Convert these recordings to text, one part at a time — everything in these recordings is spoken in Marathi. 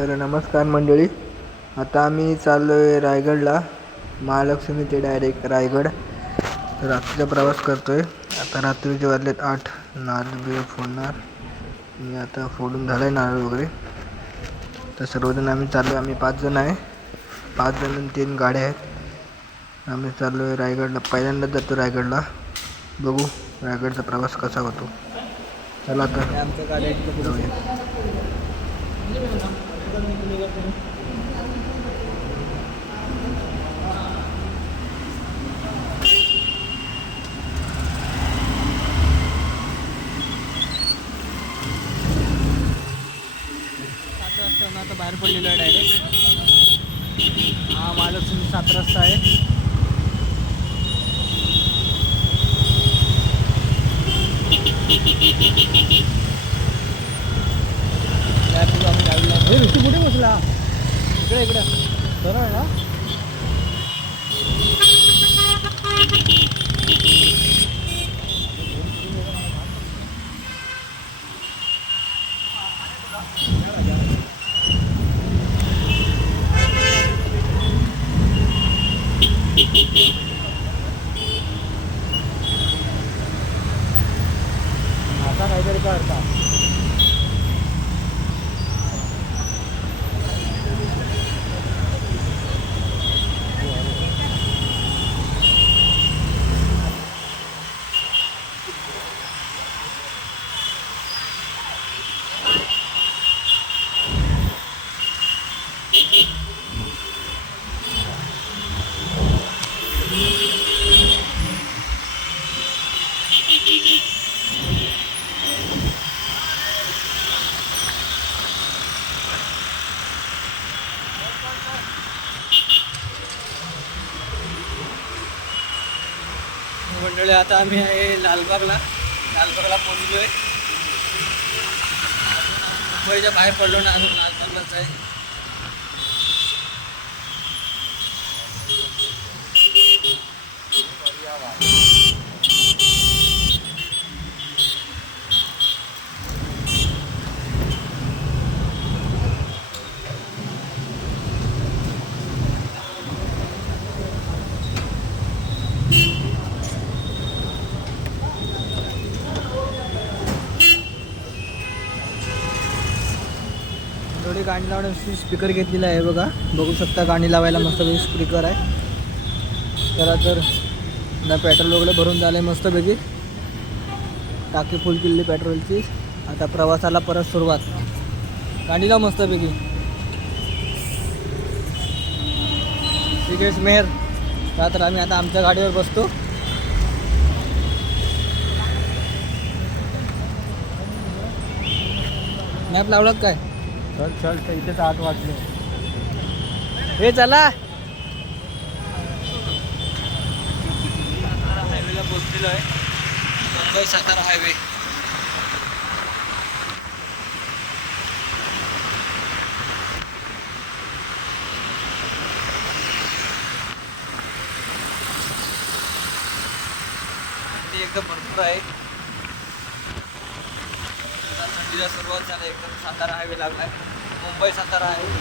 तर नमस्कार मंडळी. आता आम्ही चाललो आहे रायगडला. महालक्ष्मी ते डायरेक्ट रायगड. रात्रीचा प्रवास करतो आहे. आता रात्रीचे वाजलेत 8. नारळ बिरळ फोडणार. मी आता फोडून झालं आहे नारळ वगैरे. तर सर्वजण आम्ही चाललो आहे. आम्ही 5 जण आहे. 5 जण 3 गाड्या आहेत. आम्ही चाललो आहे रायगडला. पहिल्यांदाच जातो रायगडला. बघू रायगडचा प्रवास कसा होतो. चला तर आमच्या गाड्या जाऊया. आता बाहेर पडलेलो आहे डायरेक्ट. हा महालक्ष्मी 7 रस्ता आहे. कुठे बसला इकडे इकडे बरोबर ना. आता काहीतरी करता. मंडळी आता आम्ही आहे लालबागला पोहोचलो आहे. मुंबईच्या बाहेर पडलो ना, अजून लालबागलाच आहे. थोडी गाणी लावण्याची स्पीकर घेतलेला आहे बघा. बघू शकता गाणी लावायला मस्तपैकी स्पीकर आहे. चला तर ना पेट्रोल वगैरे भरून झालं मस्तपैकी. टाकी फुल केली पेट्रोलची. आता प्रवासाला परत सुरुवात. गाणी लाव मस्तपैकी. सिगेश मेहर. तर आम्ही आता आमच्या गाडीवर बसतो. मॅप लावलात काय? चल इथेच 8 वाजले. हे चला. सातारा हायवेला पोहोचलेलो आहे. मुंबई सातारा हायवे. एकदम भरपूर आहे. थंडीला सुरुवात झाली. एकदम सातारा हायवे लागलाय. मुंबई सातारा हायवे.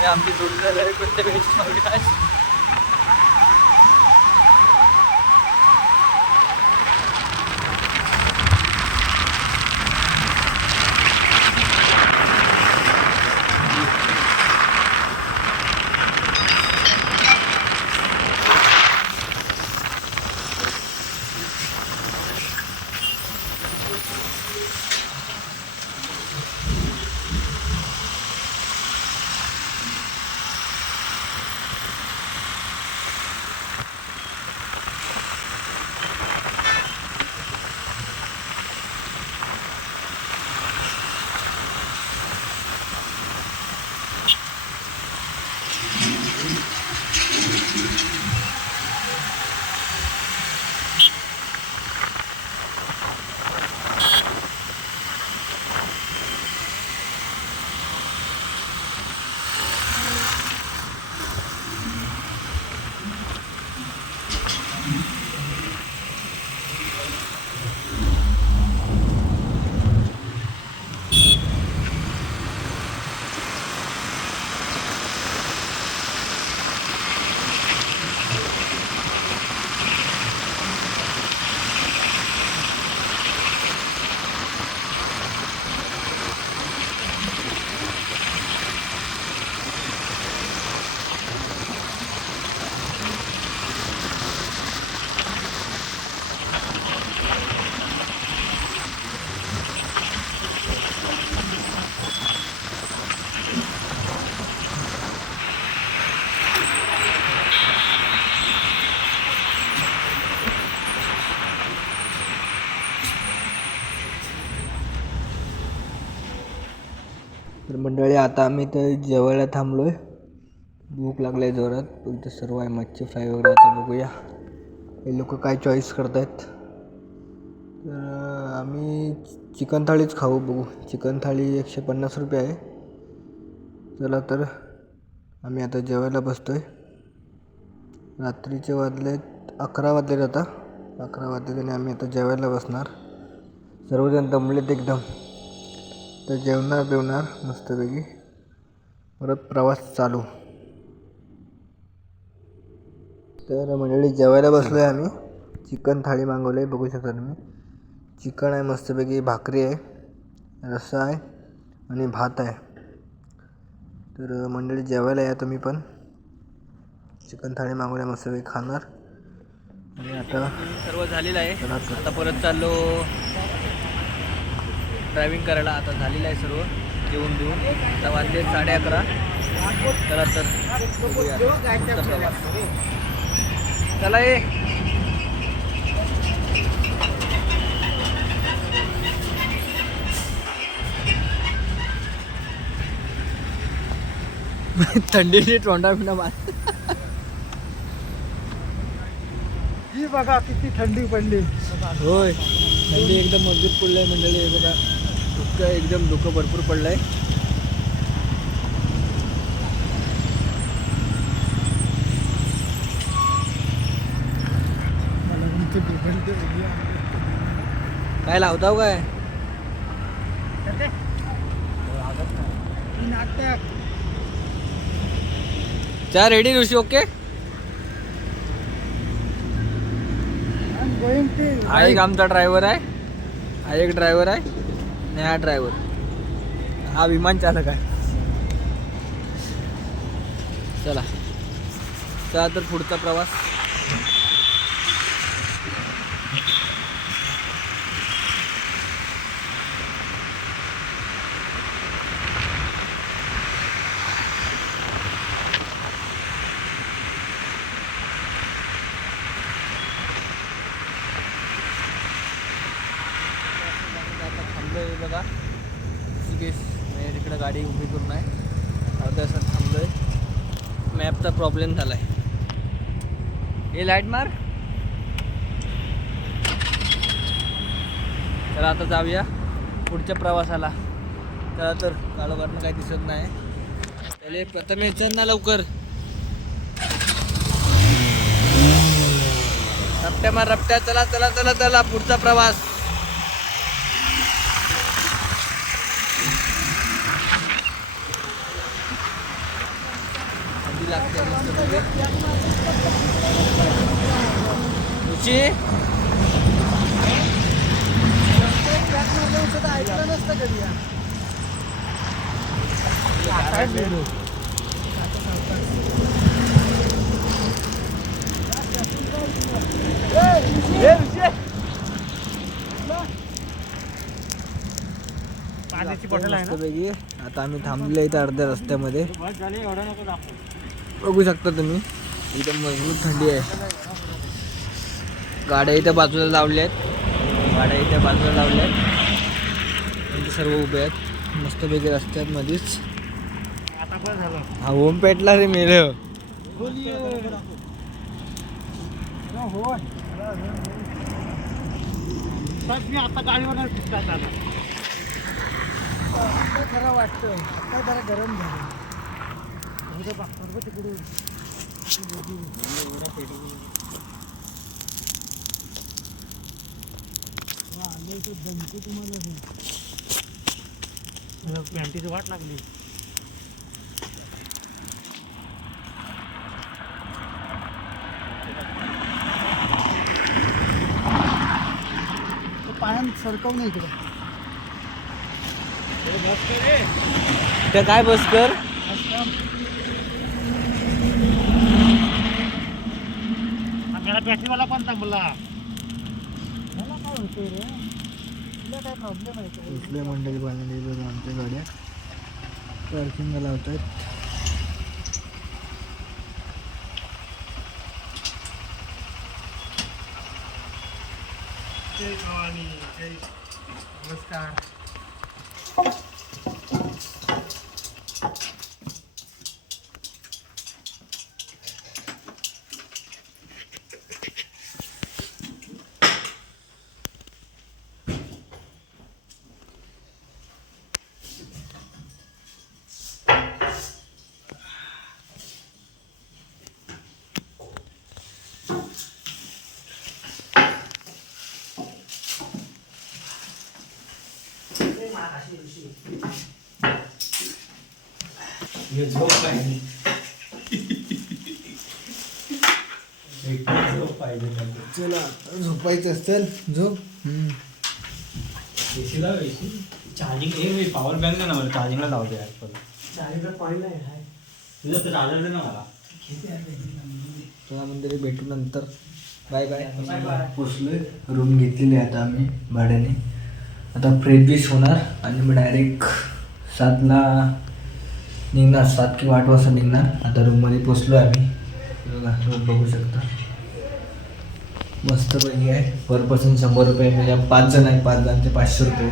हे आमची जोडीदार आहे प्रत्येक अविनाश. तर मंडळी आता आम्ही तर जेवायला थांबलो आहे. भूक लागली आहे जोरात. इथं सर्व आहे मच्छी फ्राय वगैरे. आता बघूया हे लोक काय चॉईस करत आहेत. तर आम्ही चिकन थाळीच खाऊ. बघू, चिकन थाळी 150 रुपये आहे. चला तर आम्ही आता जेवायला बसतो आहे. रात्रीचे वाजलेत 11 वाजलेत. आता 11 वाजलेत आणि आम्ही आता जेवायला बसणार. सर्वजण दमलेत एकदम. तर जेवणार मस्तपैकी परत प्रवास चालू. तर मंडळी जेवायला बसलो आहे आम्ही. चिकन थाळी मागवलं आहे, बघू शकता तुम्ही. चिकन आहे मस्तपैकी, भाकरी आहे, रस्सा आहे आणि भात आहे. तर मंडळी जेवायला या तुम्ही पण. चिकन थाळी मागवल्या मस्तपैकी खाणार. आणि आता सर्व झालेलं आहे. आता परत चाललो ड्रायव्हिंग करायला. आता झालेलं आहे सर्व जेवून देऊन. आता वाजले 11:30. चला तर बघूया पुढचा प्रवास. चला ये. थंडीने तोंडा पिंडा मार. ही बघा किती थंडी पडली. होय, थंडी एकदम मजबूत पडलं आहे मंडळी. हे बघा धुकं भरपूर पडलं आहे. काय लावताव काय? चहा रेडी ऋषी? ओके. हा एक आमचा ड्रायव्हर आहे, हा एक ड्रायव्हर आहे आणि हा ड्रायव्हर, हा विमान चालक आहे. चला तर पुढचा प्रवास. बघा ऋषिकेश मी तिकडे गाडी उभी करून आहे. अर्ध्या तासात थांबलोय. मॅपचा प्रॉब्लेम झाला आहे. हे लाईट मार. तर आता जाऊया पुढच्या प्रवासाला. चला तर काळोखातनं काही दिसत नाही. त्याला प्रथम यायचं ना लवकर. रपट्या मार रपट्या. चला चला चला चला पुढचा प्रवास. थंडी लागते मस्त रुची ऐकलं नसतं कधी पाण्याची बॉटल आहे ना. मस्तपैकी आता आम्ही थांबलेलो इथं अर्ध्या रस्त्यामध्ये. बघू शकता तुम्ही इथं मजबूत थंडी आहे. गाड्या इथं बाजूला लावल्या आहेत. इथे सर्व उभे आहेत मस्तपैकी रस्त्यात मध्येच. आता पण झालं. हा ओम पेटला रे मेरे. मी आता गाडीवर फिरतात आला. खरं वाटतं काय जरा गरम झालं. तिकडून पॅन्टीची वाट लागली. पाण्यात सरकव नाही इकडे. त्या काय बस कर आपल्याला बॅटरीवाला पण थांबला. काय होतंय रे तुला काय प्रॉब्लेम आहे का? इथल्या मंडळी बनवली बघा आमच्या गाड्या पार्किंगला लावत आहेत. जय भवानी जय. नमस्कार. चला झोपायचं असेल झोप. चार्जिंग हे पॉवर बँक नाही ना मला चार्जिंगला लावते चाळीला पाहिलं आहे तुझं तर चार्जर दे ना मला. तुला मंदिर भेटू नंतर. Bye bye. पोचलोय. रूम घेतलेली आहे आता आम्ही भाड्याने. आता फ्रेश बीस होणार आणि मग डायरेक्ट 7ला निघणार. 7 किंवा 8 वाजता निघणार. आता रूममध्ये पोचलो आम्ही. बघा रूम बघू शकता मस्तपैकी आहे. पर पर्सन 100 रुपये म्हणजे 5 जण आहे. 5 जणांचे 500 रुपये.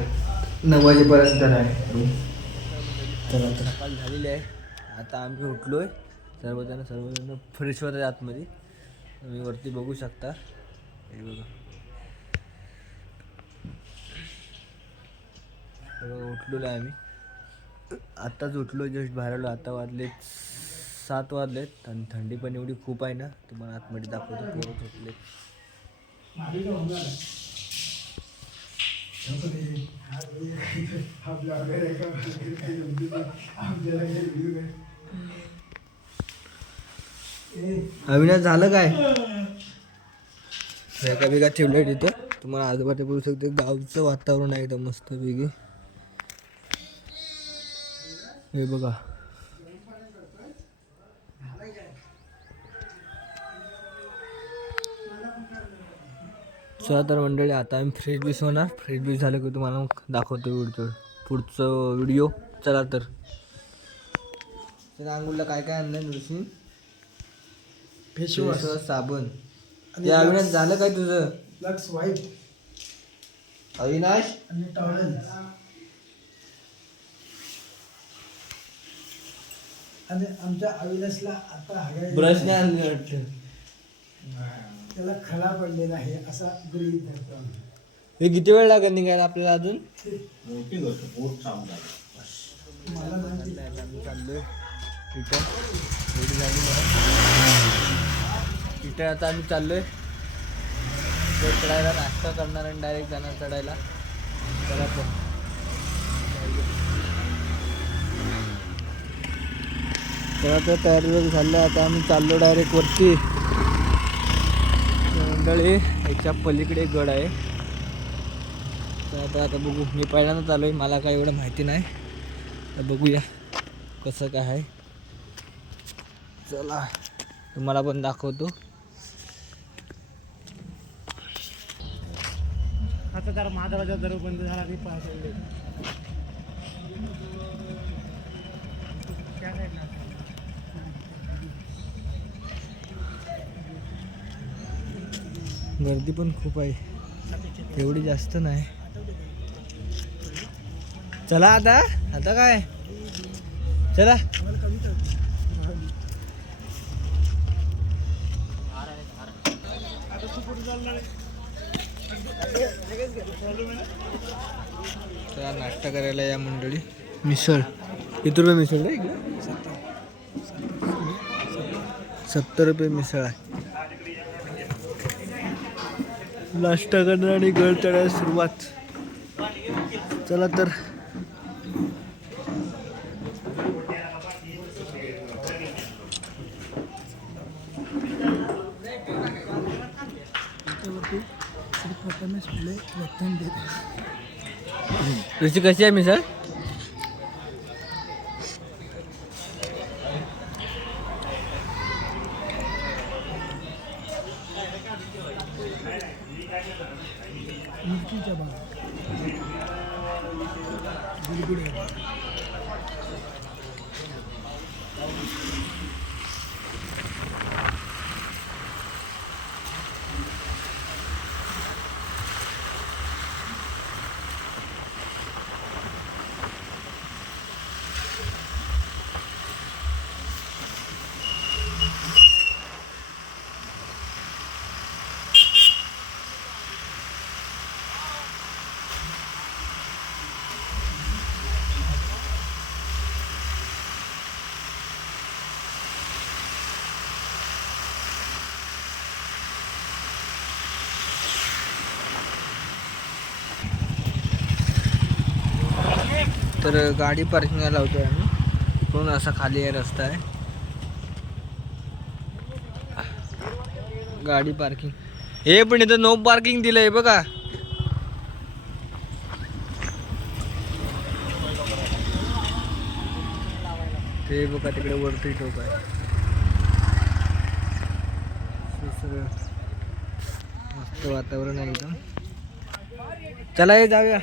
9 वाजेपर्यंत आहे रूम. चला तर सकाळ झालेली आहे. आता आम्ही उठलोय. सर्वजण फ्रेश होत आहे आतमध्ये. तुम्ही वरती बघू शकता. हे बघा उठलेलो आहे आम्ही. आत्ताच उठलो जस्ट बाहेर आलो. आता वाजलेत 7 वाजलेत आणि थंडी पण एवढी खूप आहे ना. तुम्हाला आतमध्ये दाखवतो. पोरं झोपलेत. अविनाश झालं काय एका बिगा ठेवलंय तिथं. तुम्हाला आजूबाजू बोलू शकते. गावचं वातावरण आहे एकदम मस्त पैकी. हे बघा चला तर मंडळी आता आम्ही फ्रेश बीस होणार. फ्रेश बीस झालं की तुम्हाला मग दाखवतो पुढचं व्हिडिओ. चला तर अंघोळीला काय काय आणलं ऋषी? फेसवॉश साबण. या अविनाश झालं काय तुझं? लक्स व्हाईट अविनाश आणि टॉवेल आणि आमच्या अविनाशला आता हगायला ब्रश नाही आणले वाटतं. त्याला खडा पडलेला आहे असा गृहीत धरतो आम्ही. हे किती वेळ लागेल निघायला आपल्याला अजून? मोठी गोष्ट पोट चांगला. मला माहिती आम्ही चाललोय रिटर्न. रेडी झाली रिटर्न. आता आम्ही चाललोय चढायला. नाश्ता करणार आणि डायरेक्ट जाणार चढायला. चला तर तर आता तयारी वगैरे झालं. आता आम्ही चाललो डायरेक्ट वरती. मंडळी याच्या पलीकडे गड आहे. तर आता बघू. मी पहिल्यांदा चालू आहे, मला काय एवढं माहिती नाही. तर बघूया कसं काय आहे. चला तुम्हाला पण दाखवतो. आता जरा महादेवाचा दर बंद झाला की पाहिजे. गर्दी पण खूप आहे, एवढी जास्त नाही. चला आता आता काय चला. चला नाश्ता करायला या मंडळी. मिसळ किती रुपये मिसळ रे इकडे? 70 रुपये मिसळ आहे. नाश्ता करणार आणि गड चढायला सुरुवात. चला तर रुची कशी आहे मिसळ? मिरचीच्या भाव गुडगुडे. तर गाडी पार्किंगला लावतोय आम्ही. पण असा खाली आहे रस्ता आहे. गाडी पार्किंग हे पण इथं नो पार्किंग दिलंय बघा. ते बघा तिकडे वरती टोक आहे. सगळं मस्त वातावरण आहे एकदम. चला हे जाऊया.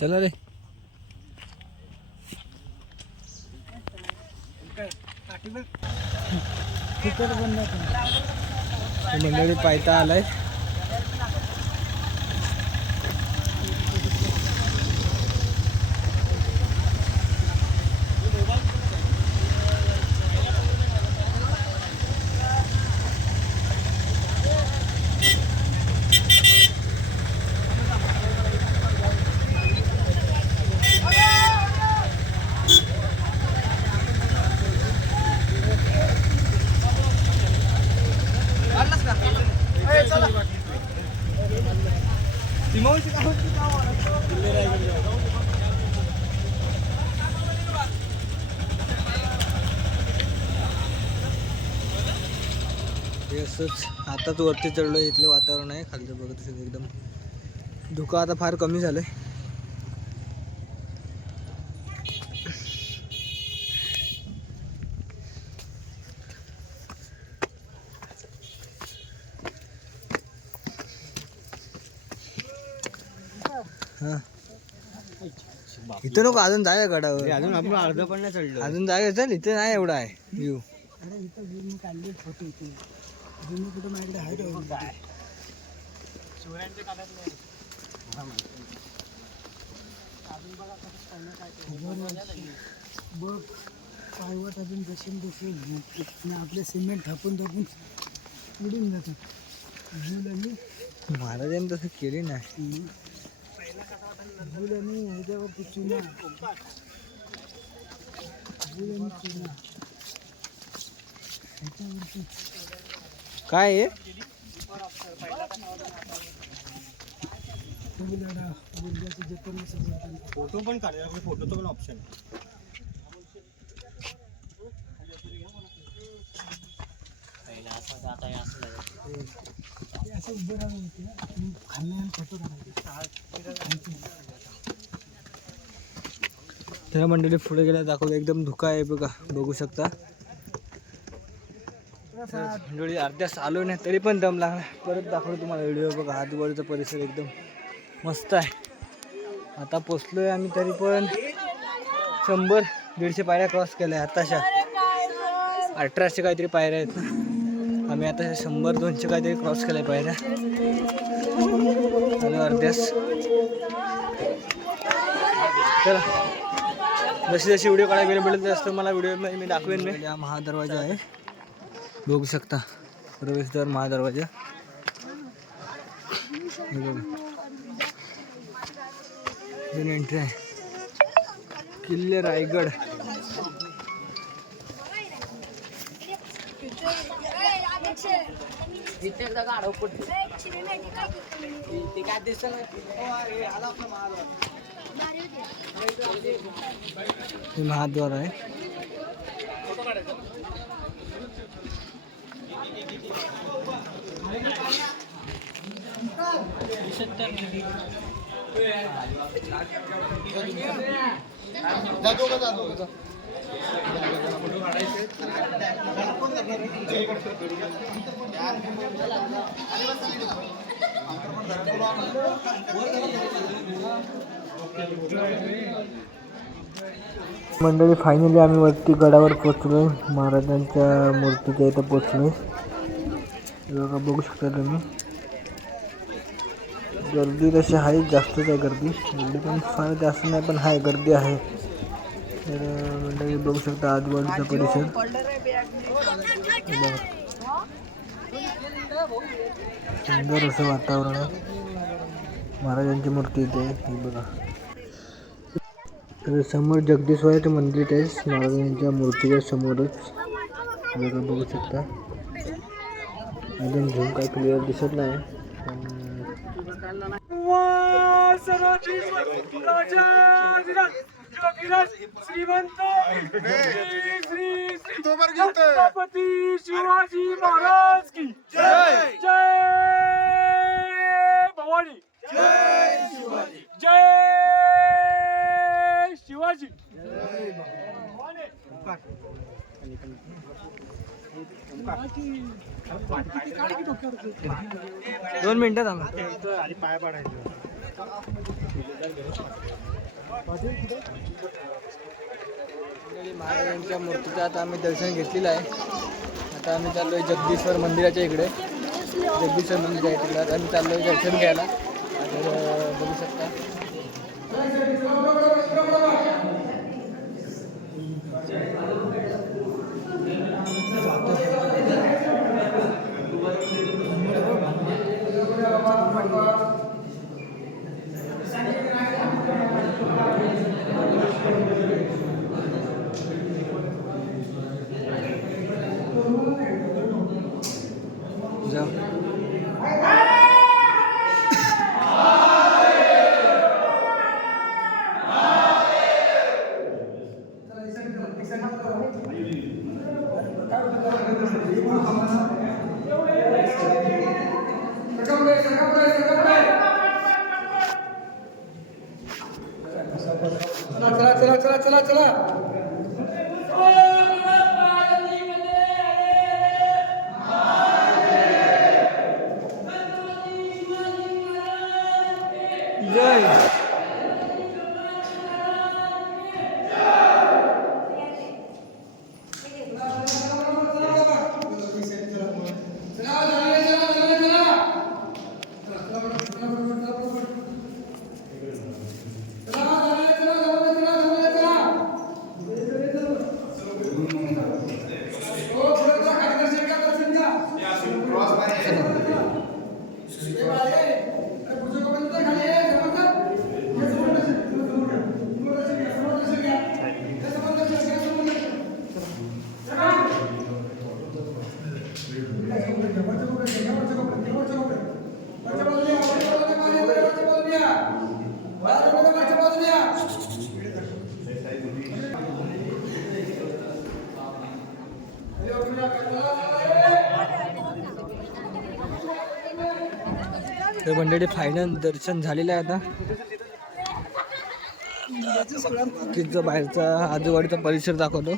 चला रे. मंडळी पायथा आलाय. असंच आताच वरती चढलो. इथलं वातावरण आहे खालचं बघत असेल एकदम. धुकं आता फार कमी झालंय. हा इथं नको अजून जाऊया गडावर. अजून आपण अर्ध पण नाही चढलो. अजून जाऊया. चल इथे नाही एवढा आहे व्ह्यू. अरे इथं व्ह्यू मी काढले फोटो. इथे जुने फोटो माझ्याकडे आहे. बघ पायवट अजून जसे आपले सिमेंट थापून उडून जातात. महाराजांनी तसं केली नाही. भूल आणि ह्याच्यावरती चुना भूल आणि चुना ह्याच्यावरती काय आहे गुडघ्याचं जतन नसेल फोटो पण काढायला फोटोचं पण ऑप्शन ते असं उभं राहून होते आणि खाल्ल्याने फोटो काढायचे त्या मंडळी पुढे गेल्या दाखवलं एकदम धुका आहे बघा बघू शकता मंडळी अर्ध्यास आलो नाही तरी पण दम लागला परत दाखवलं तुम्हाला व्हिडिओ बघा आजूबाजूचा परिसर एकदम मस्त आहे आता पोचलोय आम्ही तरी पण 100-150 पायऱ्या क्रॉस केल्या आताशा 1800 काहीतरी पायऱ्या आहेत ना आम्ही आता 100-200 काहीतरी क्रॉस केल्या पायऱ्या आणि अर्ध्यास चला जशी जशी व्हिडिओ काढायला वेळ मिळेल जास्त मला व्हिडिओ मी दाखवेन मी हा महादरवाजा आहे बघू शकता प्रवेशद्वार महादरवाजा एंट्री आहे किल्ले रायगड हे महाद्वार आहे मंडळी फायनली आम्ही वरती गडावर पोचलोय महाराजांच्या मूर्तीच्या इथं पोचलोय बघा बघू शकता तुम्ही गर्दी तशी आहे जास्तच आहे गर्दी एवढी पण फार जास्त नाही पण आहे गर्दी आहे तर मंडळी बघू शकता आजूबाजूचा परिसर बघा सुंदर असं वातावरण आहे महाराजांची मूर्ती इथे ही बघा तर समोर जगदीश्वराचं मंदिर आहे महाराजांच्या मूर्तीच्या समोरच बघा बघू शकता अजून झूम काय क्लिअर दिसत नाही श्रीमंत श्री छत्रपती शिवाजी महाराज की जय जय भवानी जय शिवाजी जय शिवाजी 2 मिनिटं थांबा आणि पाया पाडायचं महाराजांच्या मूर्तीचं आता आम्ही दर्शन घेतलेलं आहे आता आम्ही चाललो आहे जगदीश्वर मंदिराच्या इकडे जगदीश्वर मंदिर आहे तिकडे आता आम्ही चाललो आहे दर्शन घ्यायला तर बघू शकता चला जय तर मंडळी फायनल दर्शन झालेलं आहे आता. बाकीचं बाहेरचा आजूबाजूचा परिसर दाखवतो.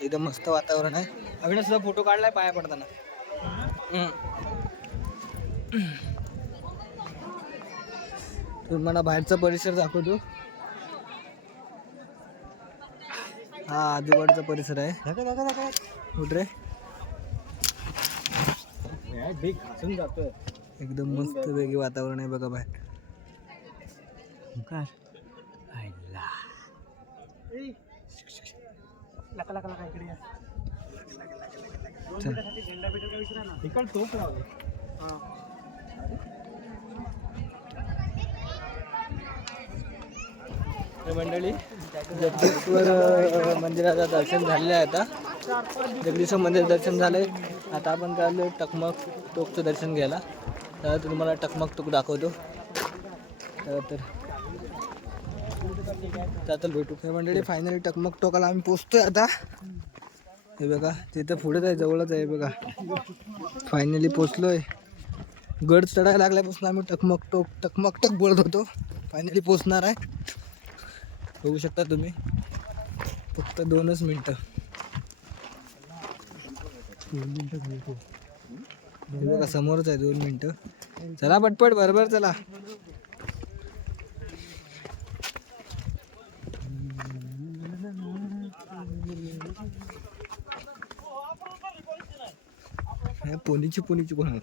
एकदम मस्त वातावरण आहे. अविनाश सुद्धा फोटो काढलाय पाया पडताना. तुम्हाला बाहेरचा परिसर दाखवतो. हा आजूबाजूचा परिसर आहे. कुठे जातोय एकदम मस्त वेगळी वातावरण आहे बघा बाहेर. मंडळी जगदीश्वर मंदिराचं दर्शन झालेलं आहे. आता जगदीश्वर मंदिर दर्शन झालंय. आता आपण चाललो टकमक टोकचं दर्शन घ्यायला. तर तुम्हाला टकमक टोक दाखवतो. तर भेटू. हे मंडळी फायनली टकमक टोकाला आम्ही पोचतोय आता. हे बघा तिथं पुढेच आहे, जवळच आहे बघा. फायनली पोचलोय. गड चढायला लागल्यापासून आम्ही टकमक टक बोलत होतो. फायनली पोचणार आहे. बघू शकता तुम्ही. फक्त 2च मिनटं. हे बघा समोरच आहे. 2 मिनटं. चला पटपट बरोबर चला. पोनीची कोण आहे?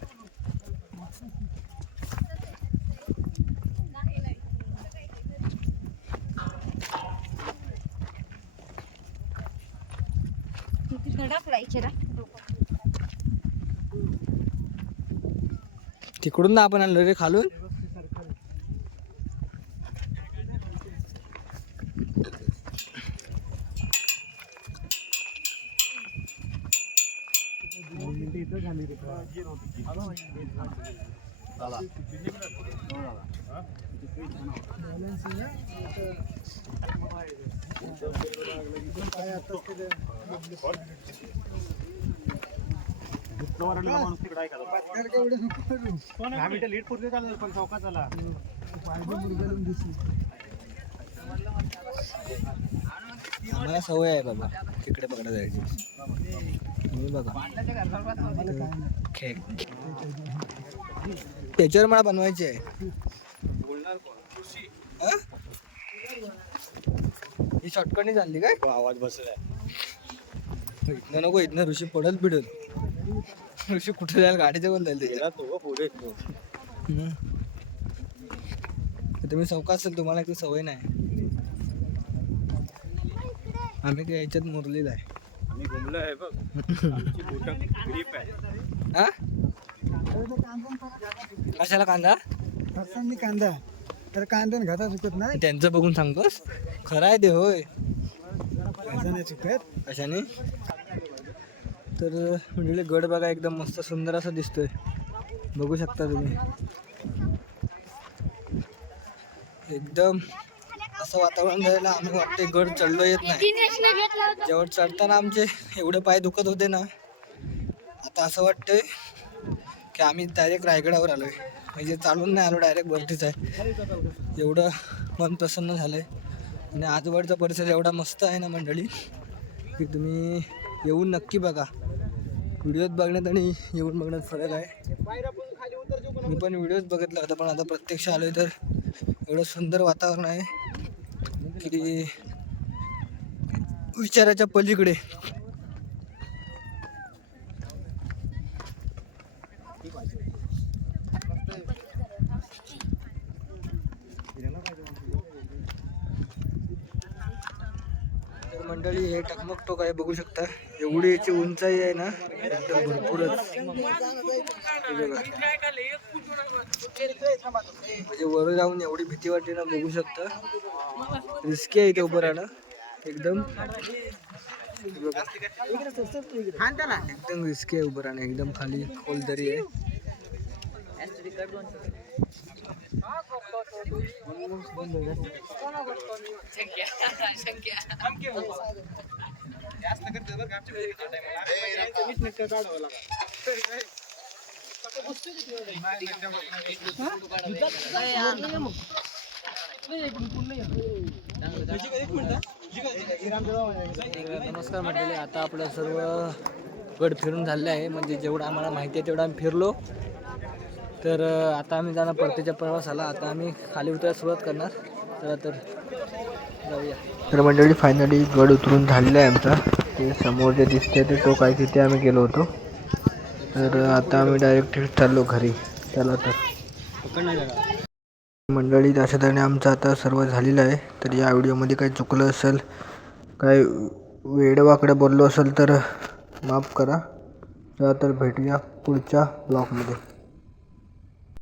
तिकडून ना आपण आलो रे खालून. लीड पुरले चालू पण चौकात आला. मला सवय आहे बाबा तिकडे बघायला जायची. तुम्ही बघा त्याच्यावर मला बनवायची आहे. ही शॉर्टकटने चालली काय? आवाज बसलाय. इथनं नको, इथनं ऋषी पडत बिडत. ऋषी कुठे जायला गाडीचं कोण जाईल त्याच्यात? तो पुढे तुम्ही चौकात असेल, तुम्हाला काही सवय नाही. आम्ही काही याच्यात मुरलेला आहे. आम्ही घुमलो आहे बघ. ग्रीप आहे. हा कशाला कांदा? कांदा तर कांद्याने घाता चुकत नाही. त्यांचं बघून सांगतोस? खरं आहे ते. होय नाही चुकत. कशाने? तर म्हणजे गड बघा एकदम मस्त सुंदर असा दिसतोय. बघू शकता तुम्ही. एकदम असं वातावरण झालेलं. आम्ही वाटते गड चढलो येत नाही. जेव्हा चढताना आमचे एवढे पाय दुखत होते ना, आता असं वाटतंय की आम्ही डायरेक्ट रायगडावर आलोय. म्हणजे चालून नाही आलो, डायरेक्ट वरतीच आहे. एवढं मन प्रसन्न झालंय. आणि आजूबाजूचा परिसर एवढा मस्त आहे ना मंडळी, की तुम्ही येऊन नक्की बघा. व्हिडिओत बघण्यात आणि येऊन बघण्यात फरक आहे. मी पण व्हिडिओज बघितला होता, पण आता प्रत्यक्ष आलोय तर एवढं सुंदर वातावरण आहे की विचाराच्या पलीकडे. तर मंडळी हे टकमक टोक आहे, बघू शकता. एवढी याची उंचाई आहे ना, एकदम भरपूरच. म्हणजे वर जाऊन एवढी भीती वाटते ना, बघू शकता. रिस्की आहे इथे उभं राहणं एकदम. एकदम रिस्की आहे उभं राहणं. एकदम खाली खोल दरी आहे. नमस्कार मंडळी, आता आपलं सर्व गड फिरून झालेलं आहे. म्हणजे जेवढं आम्हाला माहिती आहे तेवढं आम्ही फिरलो. तर आता आम्ही जाणार परतीच्या प्रवासाला. आता आम्ही खाली उतरायला सुरुवात करणार. तर जाऊया. तर मंडळी फायनली गड उतरून झालेला आहे आमचा. ते समोर जे दिसते ते टोक आहे तिथे आम्ही गेलो होतो. तर आता आम्ही डायरेक्ट चाललो घरी. चला तर मंडळी, अशा तऱ्हेने आमचं आता सर्व झालेलं आहे. तर या व्हिडिओमध्ये काही चुकलं असेल, काही वेडवाकडं बोललो असेल तर माफ करा. चला तर भेटूया पुढच्या ब्लॉगमध्ये.